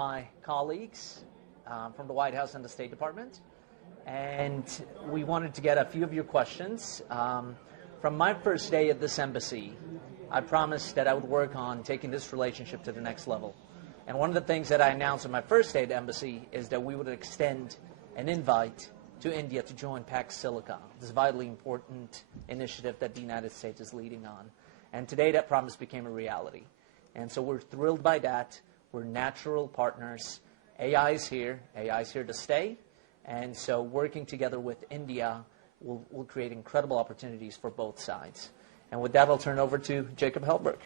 my colleagues from the White House and the State Department, and we wanted to get a few of your questions. From my first day at this embassy, I promised that I would work on taking this relationship to the next level. And one of the things that I announced on my first day at the embassy is that we would extend an invite to India to join Pax Silica, this vitally important initiative that the United States is leading on. And today that promise became a reality. And so we're thrilled by that. We're natural partners. AI is here to stay. And so working together with India will create incredible opportunities for both sides. And with that, I'll turn over to Jacob Helberg.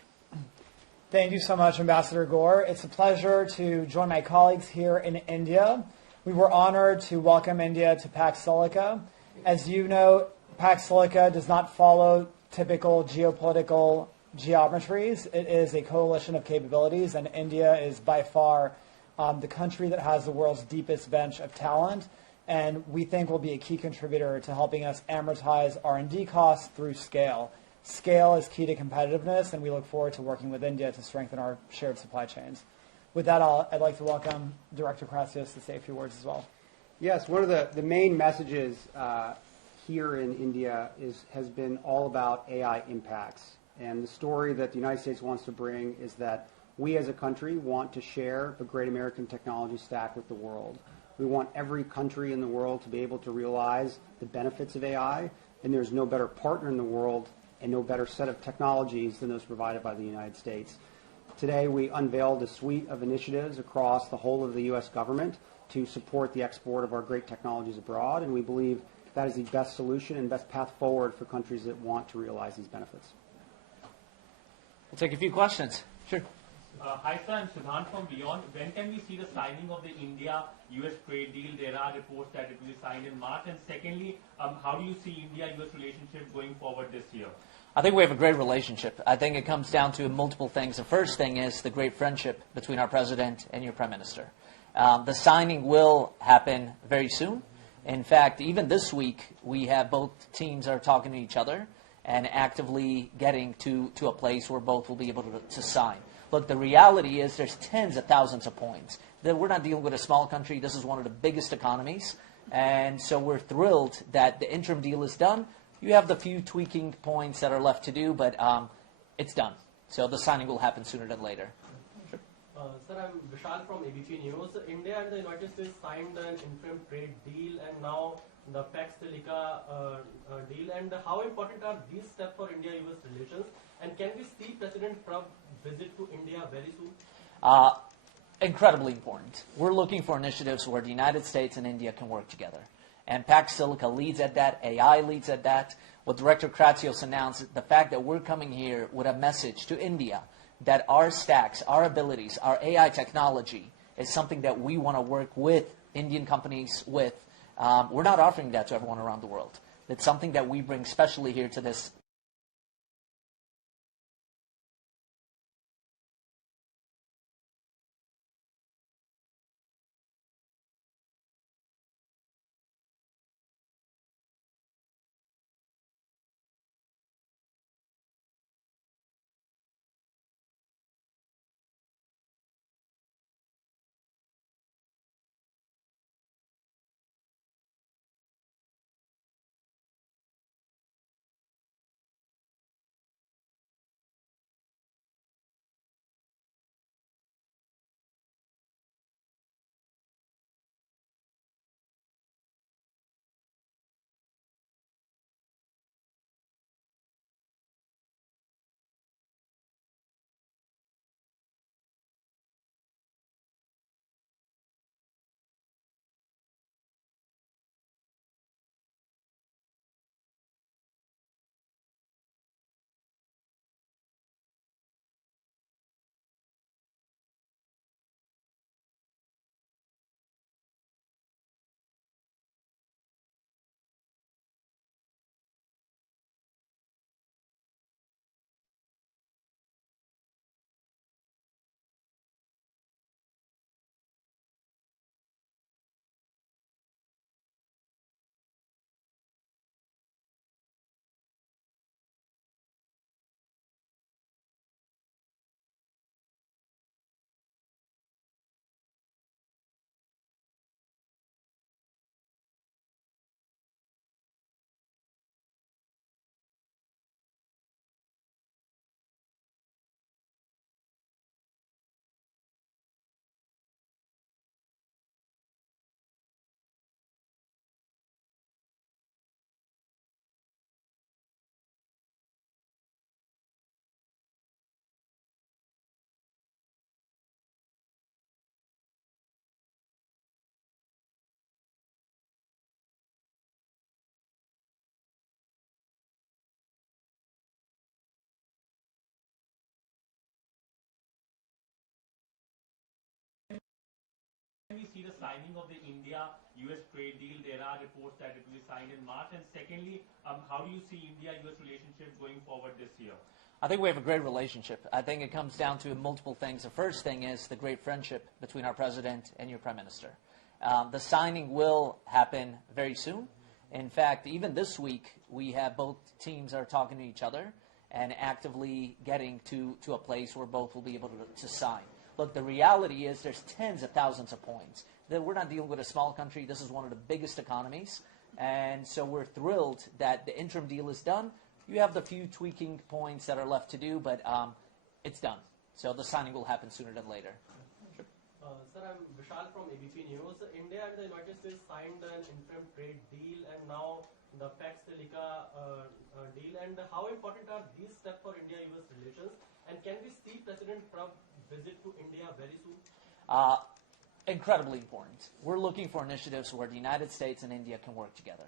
Thank you so much, Ambassador Gore. It's a pleasure to join my colleagues here in India. We were honored to welcome India to Pax Silica. As you know, Pax Silica does not follow typical geopolitical geometries. It is a coalition of capabilities, and India is by far the country that has the world's deepest bench of talent, and we think will be a key contributor to helping us amortize R&D costs through scale. Scale is key to competitiveness, and we look forward to working with India to strengthen our shared supply chains. With that, I'd like to welcome Director Kratsios to say a few words as well. Yes, one of the main messages here in India has been all about AI impacts. And the story that the United States wants to bring is that we as a country want to share the great American technology stack with the world. We want every country in the world to be able to realize the benefits of AI, and there's no better partner in the world and no better set of technologies than those provided by the United States. Today, we unveiled a suite of initiatives across the whole of the U.S. government to support the export of our great technologies abroad, and we believe that is the best solution and best path forward for countries that want to realize these benefits. We'll take a few questions. Sure. Hi, sir. I'm Siddhant from Beyond. When can we see the signing of the India-US trade deal? There are reports that it will be signed in March. And secondly, how do you see India-US relationship going forward this year? I think we have a great relationship. I think it comes down to multiple things. The first thing is the great friendship between our president and your prime minister. The signing will happen very soon. In fact, even this week, we have both teams are talking to each other and actively getting to a place where both will be able to sign. Look, the reality is there's tens of thousands of points. We're not dealing with a small country. This is one of the biggest economies. And so we're thrilled that the interim deal is done. You have the few tweaking points that are left to do, but it's done. So the signing will happen sooner than later. Sure. Sir, I'm Vishal from ABC News. India and the United States signed an interim trade deal, and now the Pax Silica deal. And how important are these steps for India-US relations? And can we see President Trump visit to India very soon? Incredibly important. We're looking for initiatives where the United States and India can work together. And Pax Silica leads at that. AI leads at that. What Director Kratsios announced, the fact that we're coming here with a message to India that our stacks, our abilities, our AI technology is something that we want to work with Indian companies with. We're not offering that to everyone around the world. It's something that we bring specially here to this see the signing of the India-US trade deal? There are reports that it will be signed in March. And secondly, how do you see India-US relationship going forward this year? I think we have a great relationship. I think it comes down to multiple things. The first thing is the great friendship between our president and your prime minister. The signing will happen very soon. In fact, even this week, we have both teams are talking to each other and actively getting to a place where both will be able to sign. Look, the reality is there's tens of thousands of points. We're not dealing with a small country. This is one of the biggest economies. And so we're thrilled that the interim deal is done. You have the few tweaking points that are left to do, but it's done. So the signing will happen sooner than later. Sure. Sir, I'm Vishal from ABC News. India and the United States signed an interim trade deal and now the Pax Silica deal. And how important are these steps for India-US relations? And can we see President Trump visit to India very soon? Incredibly important. We're looking for initiatives where the United States and India can work together.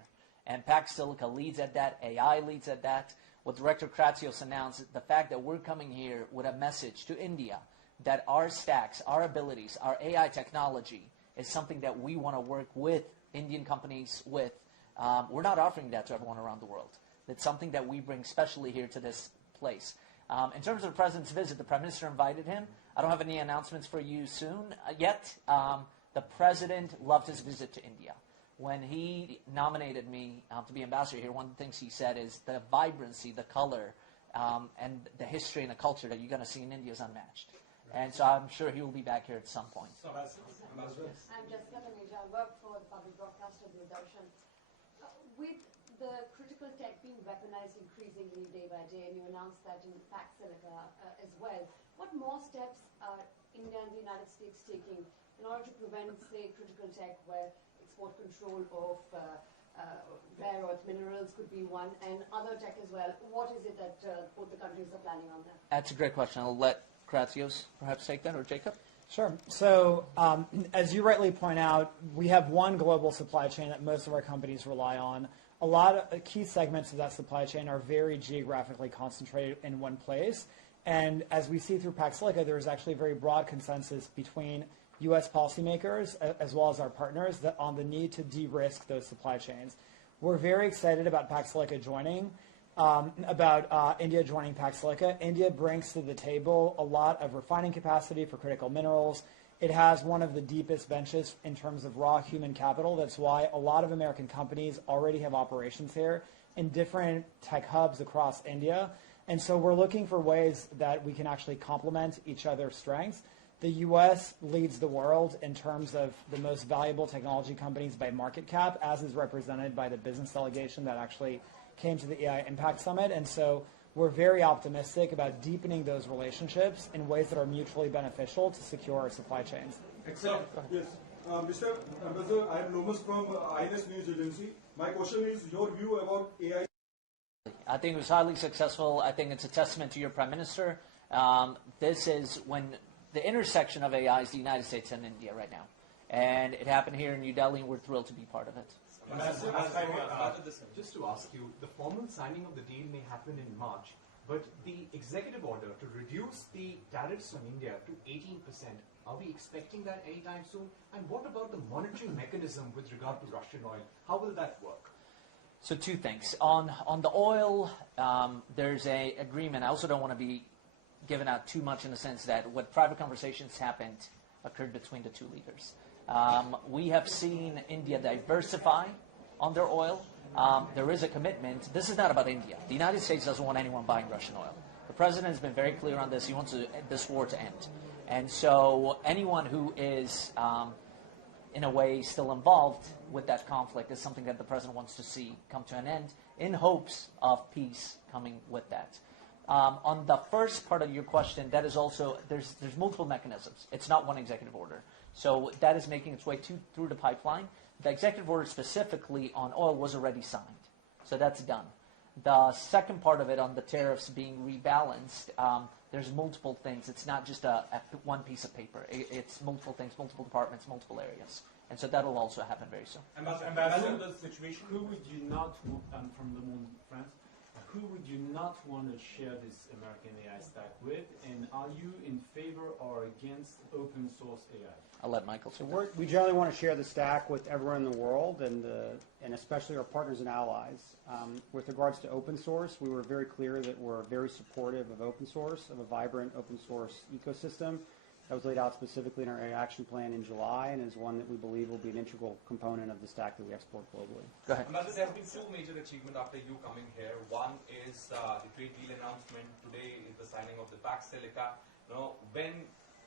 And Pax Silica leads at that. AI leads at that. What Director Kratsios announced, the fact that we're coming here with a message to India that our stacks, our abilities, our AI technology is something that we want to work with Indian companies with. We're not offering that to everyone around the world. It's something that we bring specially here to this place. In terms of the President's visit, the Prime Minister invited him. I don't have any announcements for you soon yet. The President loved his visit to India. When he nominated me to be ambassador here, one of the things he said is the vibrancy, the color, and the history and the culture that you're going to see in India is unmatched. And so I'm sure he will be back here at some point. I'm Jessica Taneja. I work for the public broadcaster Doordarshan. With the critical tech being weaponized increasingly day by day, and you announced that in Pax Silica as well, what more steps are India and the United States taking in order to prevent, say, critical tech where export control of rare earth minerals could be one, and other tech as well? What is it that both the countries are planning on that? That's a great question. I'll let Kratsios perhaps take that, or Jacob. Sure. So as you rightly point out, we have one global supply chain that most of our companies rely on. A lot of key segments of that supply chain are very geographically concentrated in one place. And as we see through Pax Silica, there's actually a very broad consensus between U.S. policymakers as well as our partners on the need to de-risk those supply chains. We're very excited about Pax Silica joining, India joining Pax Silica. India brings to the table a lot of refining capacity for critical minerals. It has one of the deepest benches in terms of raw human capital. That's why a lot of American companies already have operations here in different tech hubs across India. And so we're looking for ways that we can actually complement each other's strengths. The U.S. leads the world in terms of the most valuable technology companies by market cap, as is represented by the business delegation that actually came to the AI Impact Summit. And so we're very optimistic about deepening those relationships in ways that are mutually beneficial to secure our supply chains. Excellent. Yes. Mr. Ambassador, I am Lomas from INS News Agency. My question is your view about AI. I think it was highly successful. I think it's a testament to your Prime Minister. This is when the intersection of AI is the United States and India right now. And it happened here in New Delhi, and we're thrilled to be part of it. Just to ask you, the formal signing of the deal may happen in March, but the executive order to reduce the tariffs on India to 18%, are we expecting that anytime soon? And what about the monitoring mechanism with regard to Russian oil? How will that work? So two things. On the oil, there's an agreement. I also don't want to be given out too much in the sense that what private conversations happened occurred between the two leaders. We have seen India diversify on their oil. There is a commitment. This is not about India. The United States doesn't want anyone buying Russian oil. The president has been very clear on this. He wants this war to end. And so anyone who is, in a way, still involved with that conflict is something that the president wants to see come to an end in hopes of peace coming with that. On the first part of your question, that is also, there's multiple mechanisms. It's not one executive order. So that is making its way through the pipeline. The executive order specifically on oil was already signed. So that's done. The second part of it on the tariffs being rebalanced, there's multiple things. It's not just one piece of paper. It's multiple things, multiple departments, multiple areas. And so that'll also happen very soon. Ambassador, the situation. Who would you not from the moon, France? who would you not want to share this American AI stack with, and are you in favor or against open source AI? I'll let Michael. So we generally want to share the stack with everyone in the world, and especially our partners and allies. With regards to open source, we were very clear that we're very supportive of open source, of a vibrant open source ecosystem. That was laid out specifically in our AI action plan in July, and is one that we believe will be an integral component of the stack that we export globally. Go ahead. There have been two major achievements after you coming here. One is the trade deal announcement. Today is the signing of the Pax Silica. When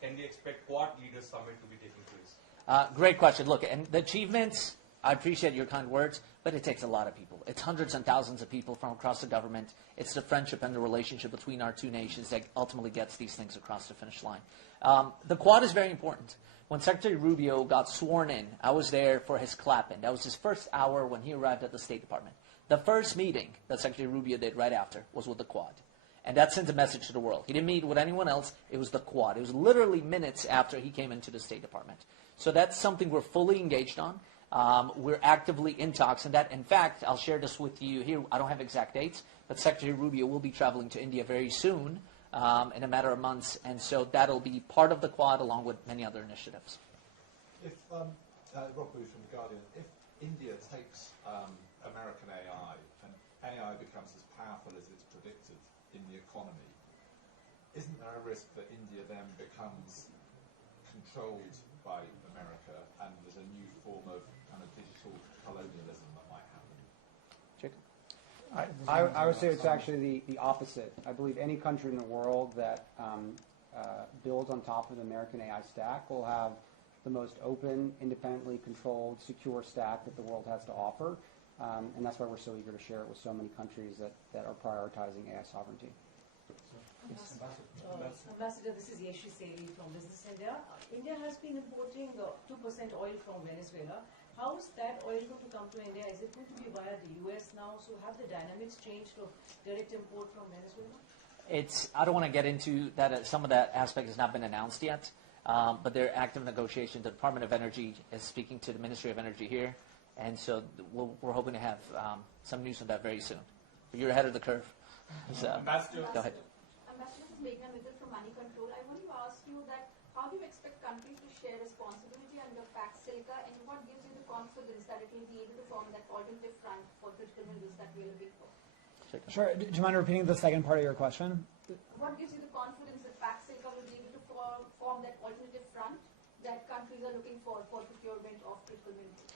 can we expect Quad Leaders Summit to be taking place? Great question. Look, and the achievements, I appreciate your kind words, but it takes a lot of people. It's hundreds and thousands of people from across the government. It's the friendship and the relationship between our two nations that ultimately gets these things across the finish line. The Quad is very important. When Secretary Rubio got sworn in, I was there for his clap-in. That was his first hour when he arrived at the State Department. The first meeting that Secretary Rubio did right after was with the Quad. And that sent a message to the world. He didn't meet with anyone else. It was the Quad. It was literally minutes after he came into the State Department. So that's something we're fully engaged on. We're actively in talks. And that, in fact, I'll share this with you here. I don't have exact dates, but Secretary Rubio will be traveling to India very soon, in a matter of months. And so that'll be part of the Quad along with many other initiatives. If, Rubio from The Guardian, if India takes American AI and AI becomes as powerful as it's predicted in the economy, isn't there a risk that India then becomes controlled by America and there's a new form of kind of digital colonialism that might happen? Jacob? I would say it's actually the opposite. I believe any country in the world that builds on top of the American AI stack will have the most open, independently controlled, secure stack that the world has to offer. And that's why we're so eager to share it with so many countries that are prioritizing AI sovereignty. Ambassador, this is Yeshi Seli from Business India. India has been importing 2% oil from Venezuela. How is that oil going to come to India? Is it going to be via the US now? So have the dynamics changed of direct import from Venezuela? I don't want to get into that. Some of that aspect has not been announced yet, but there are active negotiations. The Department of Energy is speaking to the Ministry of Energy here, and so we're hoping to have some news on that very soon. But you're ahead of the curve. So, go ahead. Ambassador, this is Meghna Mittal from Money Control. I want to ask you that how do you expect countries to share responsibility under Pax Silica, and what gives you the confidence that it will be able to form that alternative front for critical minerals that we are looking for? Sure. Do you mind repeating the second part of your question? What gives you the confidence that Pax Silica will be able to form that alternative front that countries are looking for procurement of critical minerals?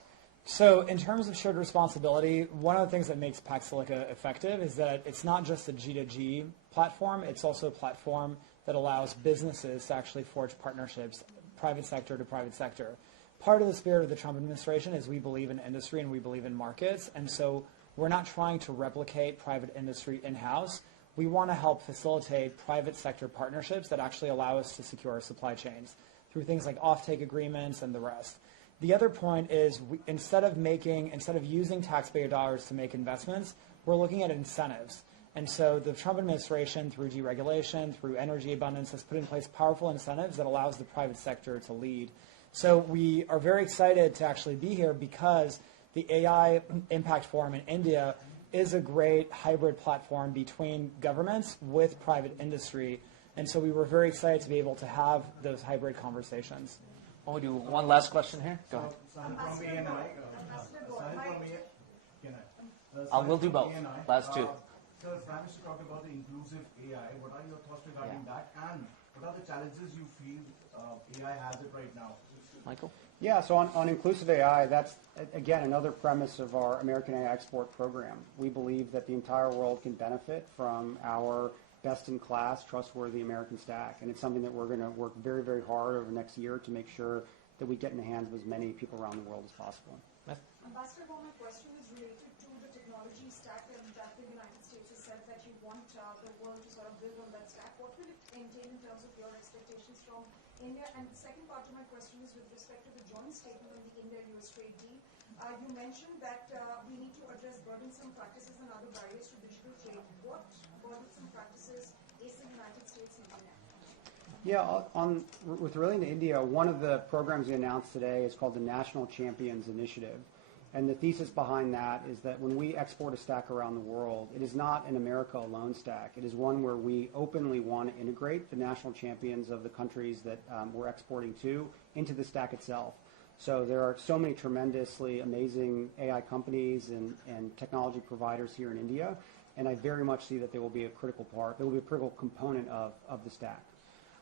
So in terms of shared responsibility, one of the things that makes Pax Silica effective is that it's not just a G2G platform, it's also a platform that allows businesses to actually forge partnerships, private sector to private sector. Part of the spirit of the Trump administration is we believe in industry and we believe in markets, and so we're not trying to replicate private industry in-house. We want to help facilitate private sector partnerships that actually allow us to secure our supply chains through things like offtake agreements and the rest. The other point is instead of using taxpayer dollars to make investments, we're looking at incentives. And so the Trump administration, through deregulation, through energy abundance, has put in place powerful incentives that allows the private sector to lead. So we are very excited to actually be here because the AI Impact Forum in India is a great hybrid platform between governments with private industry. And so we were very excited to be able to have those hybrid conversations. We'll do one last question here. Go ahead. We'll do both. Last two. Sir, Francis talked about the inclusive AI. What are your thoughts regarding that? And what are the challenges you feel AI has it right now? Michael? Yeah, so on inclusive AI, that's, again, another premise of our American AI export program. We believe that the entire world can benefit from our best-in-class, trustworthy American stack. And it's something that we're going to work very, very hard over the next year to make sure that we get in the hands of as many people around the world as possible. Ambassador, my question is related to the technology stack and that the United States has said that you want the world to sort of build on that stack. What will it entail in terms of your expectations from India? And the second part of my question is with respect to the joint statement on the India-US trade deal. You mentioned that we need to address burdensome practices and other barriers to digital trade. What burdensome practices is the United States looking at? Yeah, with relating to India, one of the programs we announced today is called the National Champions Initiative. And the thesis behind that is that when we export a stack around the world, it is not an America alone stack. It is one where we openly want to integrate the national champions of the countries that we're exporting to into the stack itself. So there are so many tremendously amazing AI companies and technology providers here in India, and I very much see that they will be a critical part, they will be a critical component of the stack.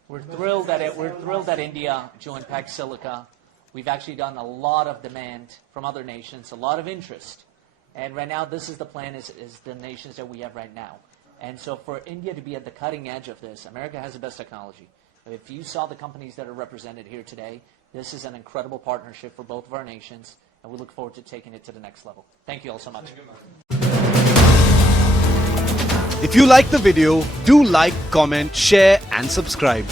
We're thrilled that India joined Pax Silica. We've actually gotten a lot of demand from other nations, a lot of interest. And right now, this is the plan, is the nations that we have right now. And so for India to be at the cutting edge of this, America has the best technology. If you saw the companies that are represented here today, this is an incredible partnership for both of our nations, and we look forward to taking it to the next level. Thank you all so much. If you like the video, do like, comment, share, and subscribe.